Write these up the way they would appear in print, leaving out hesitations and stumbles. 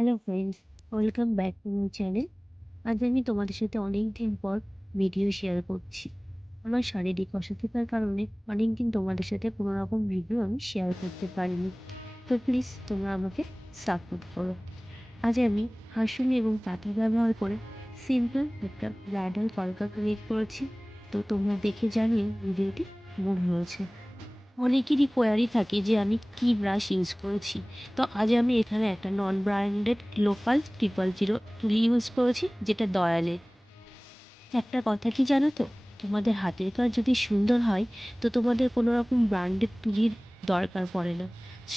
Hello friends, welcome back to my channel. আজ আমি তোমাদের সাথে অনেক দিন পর ভিডিও শেয়ার করছি। আমার শারীরিক অসুস্থতার কারণে অনেক দিন তোমাদের সাথে কোনো রকম ভিডিও আমি শেয়ার করতে পারিনি। তো প্লিজ তোমরা আমাকে সাপোর্ট করো। আজ আমি হাঁসুলি এবং পাতা ব্যবহার করে সিম্পল একটা ব্রাইডাল কলকা ক্রিয়েট করেছি। তো তোমরা দেখে জানিয়ে ভিডিওটি কেমন হয়েছে। অনেকেরই কোয়ারি থাকে যে আমি কি ব্রাশ ইউজ করেছি। তো আজ আমি এখানে একটা নন ব্র্যান্ডেড লোকাল 000 তুলি ইউজ করেছি, যেটা দয়ালের। একটা কথা কি জানো তো, তোমাদের হাতের কাজ যদি সুন্দর হয় তো তোমাদের কোনো রকম ব্র্যান্ডেড তুলির দরকার পড়ে না।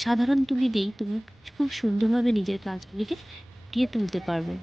সাধারণ তুলি দিয়েই তুমি খুব সুন্দরভাবে নিজের কাজগুলিকে ফুটিয়ে তুলতে পারবে।